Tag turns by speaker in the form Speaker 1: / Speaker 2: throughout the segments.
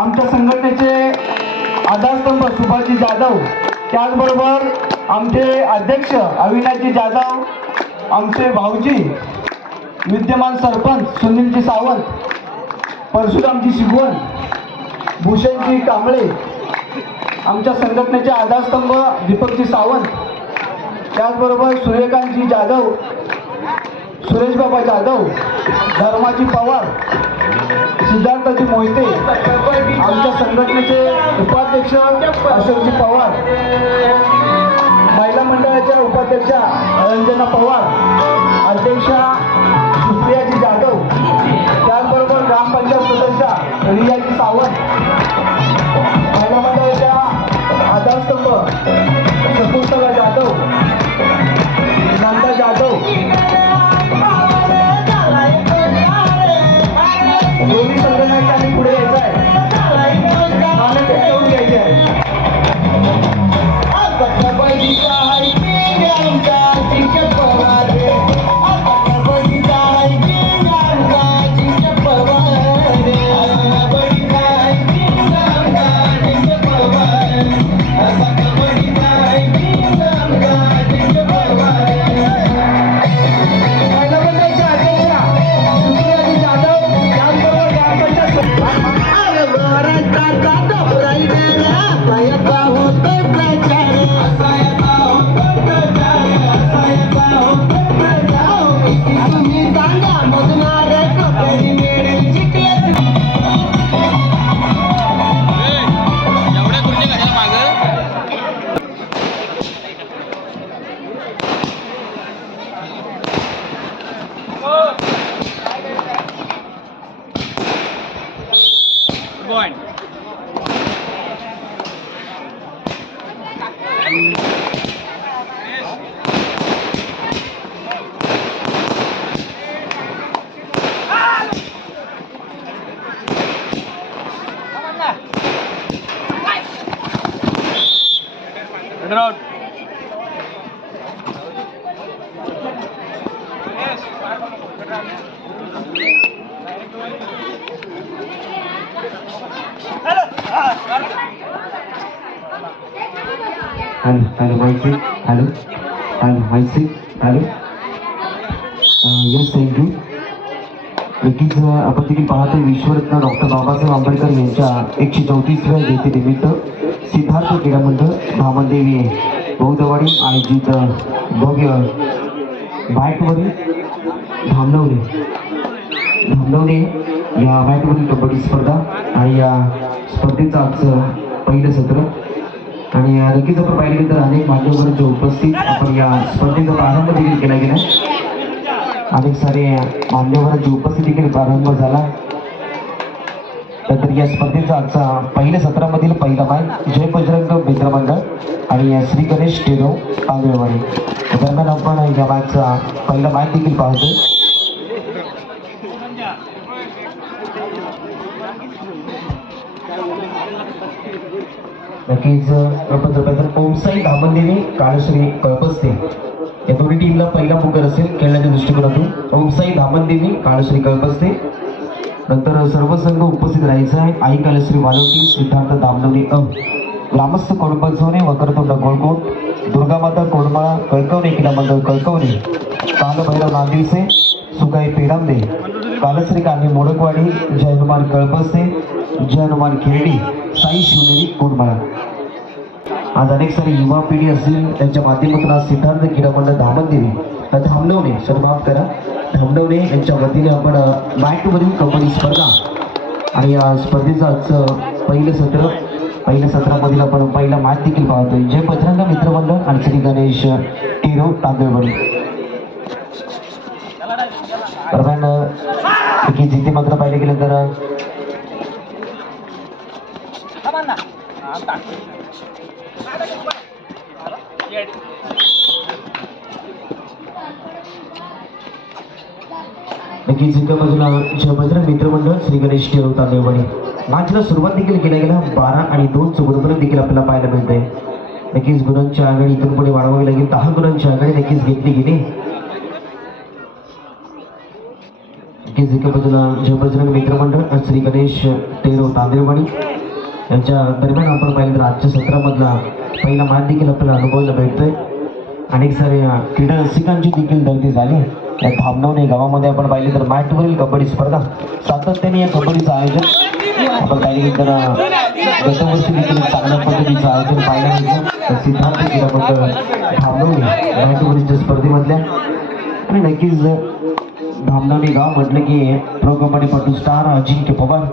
Speaker 1: आमच्या संघटनेचे आधारस्तंभ सुभाषजी जाधव त्याचबरोबर आमचे अध्यक्ष अविनाशजी जाधव आमचे भाऊजी विद्यमान सरपंच सुनीलजी सावंत परशुरामजी शिगवण भूषणजी कांबळे आमच्या संघटनेचे आधारस्तंभ दीपकजी सावंत त्याचबरोबर सूर्यकांतजी जाधव सुरेशबाबा जाधव धर्माजी पवार सिद्धार्थजी मोहिते आमच्या संघटनेचे उपाध्यक्ष अशोकजी पवार महिला मंडळाच्या उपाध्यक्षा रंजना पवार अध्यक्षा सुप्रियाजी जाधव त्याचबरोबर ग्रामपंचायत सदस्या रियाजी सावंत महिला मंडळाच्या आधारस्तंभ
Speaker 2: Run out.
Speaker 3: हॅलो हॅलो माहिती हॅलो हॅलो माहिती हॅलो यस थँक्यू नक्कीच आपण देखील पाहतो विश्वरत्न डॉक्टर बाबासाहेब आंबेडकर यांच्या एकशे चौतीसव्या जयंतीनिमित्त सिद्धार्थ क्रीडा मंडळ भामदेवी बौद्धवाडी आयोजित भव्य बॅटवरील धामणवले धामणवले या बॅटवरील कबड्डी स्पर्धा आणि या स्पर्धेचं आजचं पहिलं सत्र. आणि अ, नक्कीच आपण पाहिलं तर अनेक मान्यवरांच्या उपस्थित आपण या स्पर्धेचा प्रारंभ देखील केला गेला अनेक सारे मान्यवरांची उपस्थिती देखील प्रारंभ झाला तर या स्पर्धेचा आजचा पहिल्या सत्रामधील पहिला मॅच जय बजरंग मित्र मंडळ आणि श्री गणेश टेरो तांदळवाडी. दरम्यान आपण या मॅचचा पहिला मॅच देखील पाहतोय. नक्कीच आपण जर पाहिलं तर ओमसाई दामनदेवी काळश्री कळपस्ते या दोन्ही टीमला पहिला पुकार असेल खेळण्याच्या दृष्टिकोनातून. ओमसाई धामनदेवी काळश्री कळपस्ते नंतर सर्व संघ उपस्थित राहायचा आहे. आई कालश्री वालवती सिद्धार्थ दामनवली अ. ग्रामस्थ कोडबजवणे वक्रतुंड गोळकोट दुर्गामाता कोडमाळा कळकवणे किल्ला कळकवणे कालभैरव नांदिवसे सुगाई पेडांबे कालश्री कान्हे मोडकवाडी जय हनुमान कळपस्ते जय हनुमान खेरडी साई शिवनेरी कोडमाळा. आज अनेक सारी युवा पिढी असतील त्यांच्या माध्यमातून आज सिद्धार्थ क्रीडा मंडळ धामणदेवी धामणवणे सर माफ करा. धामणवणे यांच्या वतीने आपण अ, कबड्डी स्पर्धा आणि या स्पर्धेचं आजचं पहिलं सत्र पहिल्या सत्रामधील आपण पहिला मॅच देखील पाहतोय. जय बजरंग मित्रमंडळ आणि श्री गणेश टेरो तांदळवाडी दरम्यान की जिथे मात्र पाहिलं गेलं तर अ, नक्कीच एका बाजूला जयभद्र मित्रमंडळ श्री गणेश टेरो तांदळवाडी मॅचला सुरुवात देखील केल्या गेल्या बारा आणि दोन चौघडपर्यंत देखील आपल्याला पाहायला मिळते नक्कीच गुणांची आघाडी इथून पुढे वाढवावी लागेल. दहा गुणांची आघाडी नक्कीच घेतली गेली. नक्कीच एका बाजूला जय बजरंग मित्रमंडळ श्री गणेश टेरो तांदेवाणी यांच्या दरम्यान आपण पाहिलं तर आजच्या सत्रामधला पहिला मान देखील आपल्याला अनुभवायला भेटतोय. अनेक सारे क्रीडा रसिकांची देखील गर्दी झाली. या धामणवणे गावामध्ये आपण पाहिले तर मॅटवरील कबड्डी स्पर्धा सातत्याने या कबड्डीचं आयोजन. आपण पाहिले तर गतवर्षी देखील चांगल्या पद्धतीचं आयोजन पाहायला मिळतं तर सिद्धार्थ क्रीडा मंडळ धामणवणे मॅटवरीच्या स्पर्धेमधल्या. आणि नक्कीच धामणवणे गाव म्हटलं की प्रो कबड्डीपटू स्टार अजिंक्य पवार.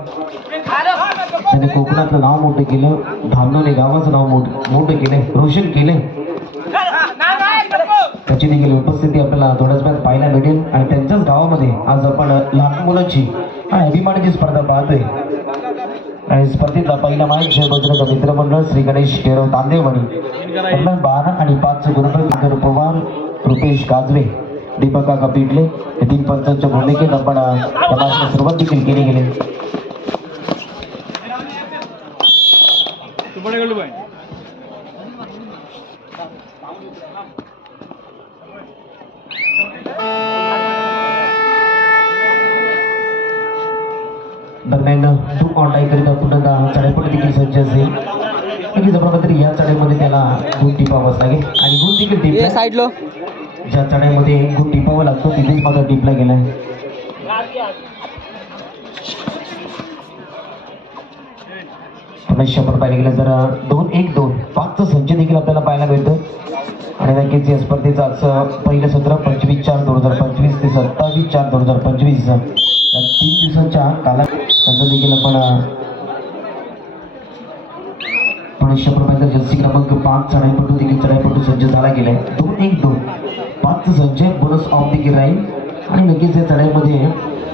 Speaker 3: त्याने कोकणातलं नाव मोठं केलं धामणवणे गावाचं नाव मोठं मोठं केलंय रोशन केलंय त्याची देखील उपस्थिती आपल्याला थोड्याच वेळात पाहायला भेटेल आणि त्यांच्याच गावामध्ये आज आपण लहान मुलांची आणि अभिमानाची स्पर्धा पाहतोय. आणि स्पर्धेतला पहिला माईक जय बजरंग मित्रमंडळ श्री गणेश केरव तांदेवाणी. आपल्या बारा आणि पाच गुरुप्रकर पवार रुपेश गाजवे दीपका काका पिटले हे तीन पंचांच्या भूमिकेत आपण सुरुवात देखील केली गेली.
Speaker 2: गोल्ड पॉईंट
Speaker 3: दरम्यान तू करिता पुन्हा चढाईपट देखील सज्ज असेल. नक्कीच तरी या चढाईमध्ये त्याला गुण टिपावाच लागेल. आणि गुण देखील
Speaker 2: साईडलो
Speaker 3: ज्या चढाईमध्ये गुण टिपावा लागतो तिथेच मात्र टिपला गेलाय. पुन्हा आपण पाहिलं गेलं तर दोन एक दोन. पाचचं संच देखील आपल्याला पाहायला मिळतं. आणि नक्कीच या स्पर्धेचं आजचं पहिलं सत्र पंचवीस चार दोन हजार पंचवीस ते सत्तावीस चार दोन हजार पंचवीस. या तीन दिवसांच्या काला त्यांचं देखील आपण पुणे प्रमाणे जर्सी क्रमांक पाच चढाईपटू देखील चढाईपटू सज्ज झाला गेलाय. दोन एक दोन. पाच संच बोनस ऑफ देखील राहील आणि नक्कीच या चढाईमध्ये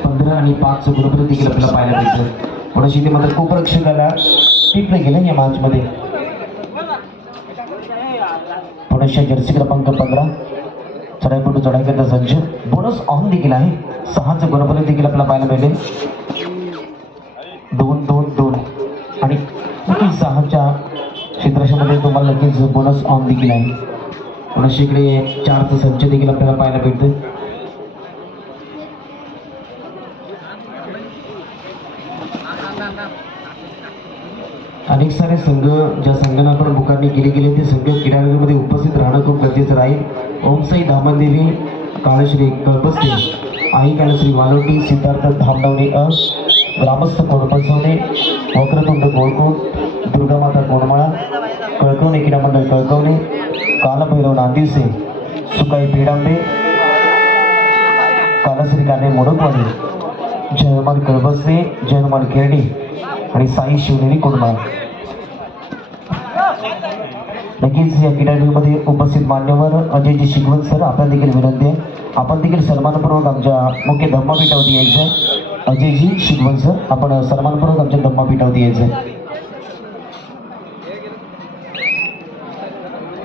Speaker 3: पंधरा आणि पाच बरोबर देखील आपल्याला पाहायला मिळतं. पुणे शेती मात्र खूप स्वीपने गेलं या मॅचमध्ये पुण्याच्या जर्सी क्रमांक पंधरा चढाईपटू चढाईकरता संच सज्ज बोनस ऑन देखील आहे. सहाचं बरोबर देखील आपल्याला पाहायला मिळेल. दोन दोन दोन. आणि सहाच्या क्षेत्रामध्ये तुम्हाला नक्कीच बोनस ऑन देखील आहे? पुण्याच्या इकडे चारचं संच देखील आपल्याला पाहायला भेटतं अनेक संघ ज्या संघांना आपण पुकारणी केली गेली ते संघ क्रीडांगणामध्ये उपस्थित राहणं खूप गरजेचं राहील. ओमसाई धामनदेवी काळश्री कळपस्ते आई काळश्री वालोटी सिद्धार्थ धामदावणे अ ग्रामस्थ कोणपसवणे वक्रतुंड कोळकोण दुर्गामाता कोणमाळा कळकवणे क्रीडा कळकवणे कालभैरव नांदिवसे सुकाई पेडांबे कालश्री काने मोडकवाडी जयमान हनुमान कळबसने जय आणि साई शिवनेरी कोंडमाळ. नक्कीच या क्रीडामध्ये उपस्थित मान्यवर अजयजी शिकवत सर आपल्याला देखील विनंती आहे. आपण देखील सन्मानपूर्वक आमच्या मुख्य धम्मापीठावरती यायचं आहे अजयजी शिकवत सर आपण सन्मानपूर्वक आमच्या धम्मापीठावरती यायचं आहे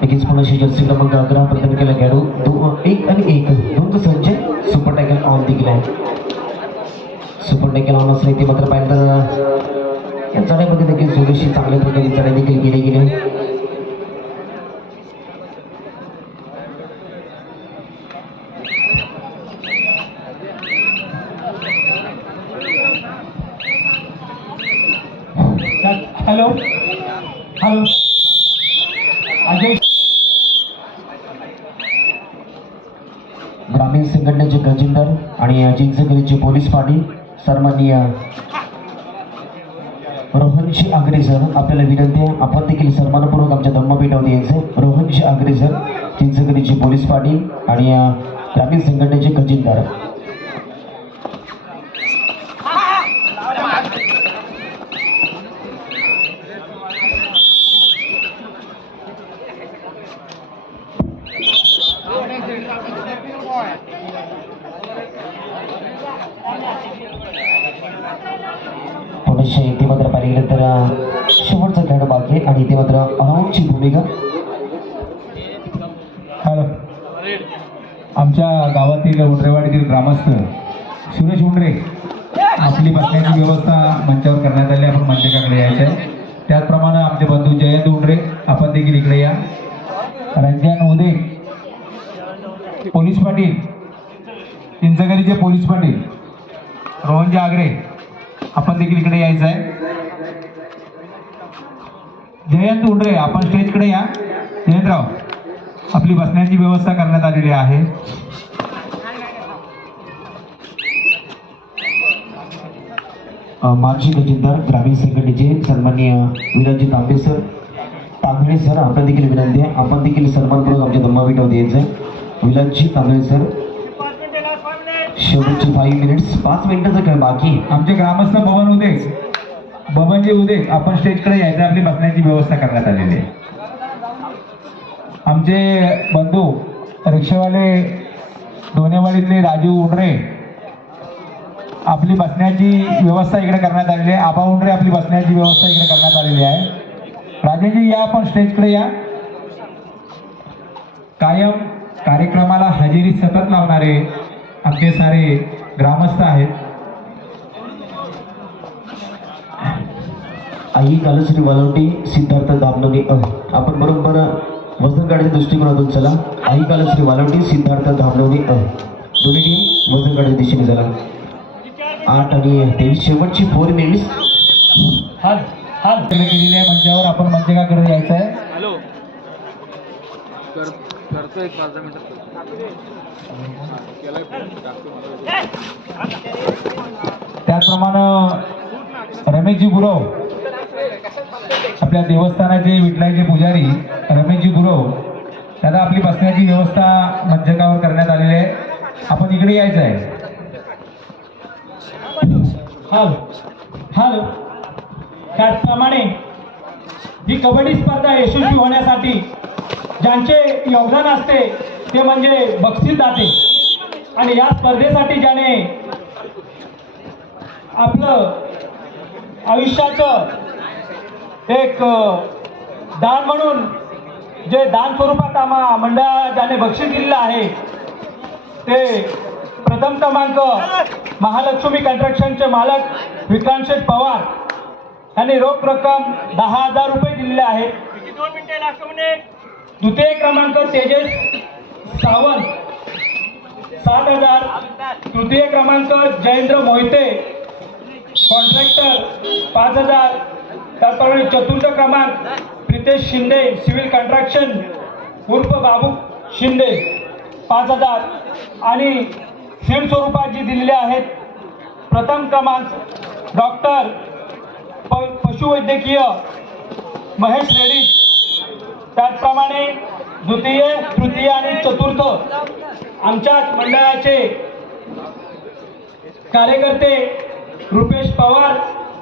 Speaker 3: नक्कीच पुन्हा जर्सी क्रमांक अकरा प्रदान केला खेळाडू दो एक आणि एक. दोन संच सुपर टॅकल ऑन देखील आहे. सुपर टॅकल ऑन असणे ते मात्र पाहिलं. तर या चढाईमध्ये देखील सुरेशी चांगल्या प्रकारे चढाई देखील केली गेली
Speaker 4: हॅलो हॅलो अजय
Speaker 3: ग्रामीण संघटनेचे आणि चिंचगिरीचे पोलीस पाटील सन्माननीय रोहनजी आगरे सर आपल्याला विनंती आहे. आपण देखील सन्मानपूर्वक आमच्या धम्मपीठावर यायचं रोहनजी आगरे सर चिंचगिरीचे पोलीस पाटील आणि ग्रामीण संघटनेचे खजिनदार पुण्याच्या इथे मात्र पाहिलं तर शेवटचा खेळ बाकी आहे आणि इथे मात्र अराऊंडची भूमिका.
Speaker 4: हॅलो. आमच्या गावातील उंडरेवाडीतील ग्रामस्थ सुरेश उंडरे आपली बसण्याची व्यवस्था मंचावर करण्यात आली आपण मंचकाकडे यायचं आहे. त्याचप्रमाणे आमचे बंधू जयंत उंडरे आपण देखील इकडे या. रंजन उदे पोलीस पाटील चिंचगरीचे पोलीस पाटील रोहन जागरे आपण देखील इकडे यायचं आहे. जयंत उंडरे आपण स्टेजकडे या. जयंतराव आपली बसण्याची व्यवस्था करण्यात आलेली आहे.
Speaker 3: माजी खजिनदार ग्रामीण संघटनेचे सन्माननीय विराजी तांबे सर तांबे सर आपण देखील विनंती आहे. आपण देखील सन्मानपूर्वक आमच्या दम्मावीटावर यायचं विलासजी तांबे सर. शेवटचे फाईव्ह मिनिट्स पाच मिनिटाचा खेळ बाकी.
Speaker 4: आमचे ग्रामस्थ बबन उदे बबनजी उदे आपण स्टेजकडे यायचं आपली बसण्याची व्यवस्था करण्यात आलेली आहे. आमचे बंधू रिक्षावाले दोनेवाडीतले राजू उंडरे आपली बसण्याची व्यवस्था इकडे करण्यात आलेली आहे. आबा उंडरे आपली बसण्याची व्यवस्था इकडे करण्यात आलेली आहे. राजेजी या आपण स्टेजकडे या. कायम कार्यक्रमाला हजेरी सतत लावणारे आमचे सारे ग्रामस्थ आहेत.
Speaker 3: आई कालश्री वालोटी सिद्धार्थ दामनगे अ आपण बरोबर वजन काढायच्या दृष्टिकोनातून चला. आई कालश्री वालोटी सिद्धार्थ दामनगे अ दोन्ही टीम वजन काढायच्या दिशेने चला. आठ आणि तेवीस शेवटची फोर मिनिट्स
Speaker 4: हात हात केलेली आहे मंचावर आपण मंचकाकडे यायचं आहे?
Speaker 2: करतो एक पाच दहा मिनिटात.
Speaker 4: त्याचप्रमाणे रमेशजी गुरव. आपल्या देवस्थानाचे विठलाईचे पुजारी रमेशजी गुरव त्याला आपली बसण्याची व्यवस्था मंचकावर करण्यात आलेली आहे. आपण इकडे यायचं आहे.
Speaker 5: हॅलो हॅलो त्याचप्रमाणे ही कबड्डी स्पर्धा यशस्वी होण्यासाठी ज्यांचे योगदान असते ते म्हणजे बक्षीसदाते आणि या स्पर्धेसाठी ज्याने आपलं आयुष्याचं एक दान म्हणून जे दान स्वरूपात आम्हा मंडळाने बक्षीस दिलेलं आहे ते प्रथम क्रमांक महालक्ष्मी कन्स्ट्रक्शनचे मालक विक्रांत शेठ पवार यांनी रोख रक्कम दहा हजार रुपये दिलेले आहे. द्वितीय क्रमांक तेजस सावंत सात हजार. तृतीय क्रमांक जयेंद्र मोहिते कॉन्ट्रॅक्टर पाच हजार. त्याचप्रमाणे चतुर्थ क्रमांक प्रितेश शिंदे सिव्हिल कन्स्ट्रक्शन उर्फ बाबू शिंदे पाच हजार. आणि सीड स्वरूपात जी दिलेले आहेत. प्रथम क्रमांक डॉक्टर प पशुवैद्यकीय महेश रेड्डी. त्याचप्रमाणे द्वितीय तृतीय आणि चतुर्थ आमच्या मंडळाचे कार्यकर्ते रुपेश पवार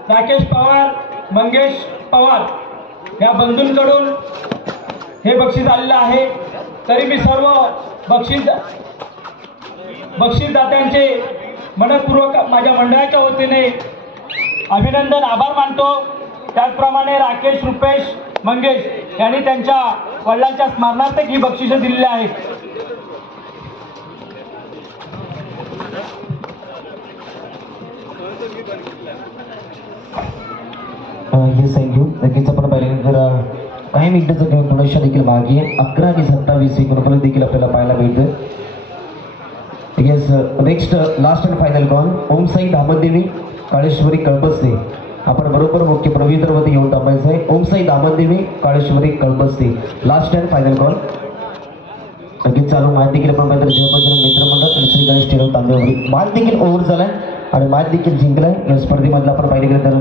Speaker 5: राकेश पवार मंगेश पवार या बंधूंकडून हे बक्षीस आलेलं आहे. तरी मी सर्व बक्षीस बक्षीसदात्यांचे मनपूर्वक माझ्या मंडळाच्या वतीने अभिनंदन आभार मानतो. त्याचप्रमाणे राकेश रुपेश मंगेश यांनी त्यांच्या वडिलांच्या स्मरणार्थ ही बक्षिसं दिलेली आहेत.
Speaker 3: हे थँक्यू नक्कीच आपण पाहिलं तर काही मिनिटाचं घेऊन पुण्याच्या देखील मागे आहे. अकरा आणि सत्तावीस एक रुपये देखील आपल्याला पाहायला मिळतं yes next last and final call Om Sai Damandevi Kaleshwari Kalbaste आपण बरोबर मुख्य प्रवेशद्वारवरती येऊन थांबायचं आहे Om Sai Damandevi Kaleshwari Kalbaste last and final call नक्कीच चालू मॅच देखील आपण पाहिजे जयबजरंग मित्रमंडळ आणि श्री गणेश टिळक तांबेवरी मॅच देखील ओव्हर झालाय आणि मॅच देखील जिंकलाय या स्पर्धेमधला आपण पाहिलं तर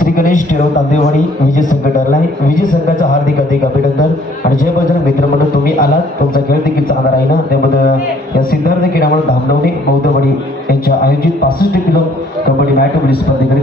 Speaker 3: श्री गणेश टिळक तांदेवाडी विजय संघ आहे विजय संघाचं हार्दिक अधिक अभिनंदन आणि जय बजरंग मित्रमंडळ तुम्ही आलात. तुमचा खेळ देखील चांगला राहिला. त्यामध्ये या सिद्धार्थ क्रीडामंडळ धामनवणे बौद्धवाडी यांच्या आयोजित पासष्ट किलो कबड्डी मॅट स्पर्धेकडे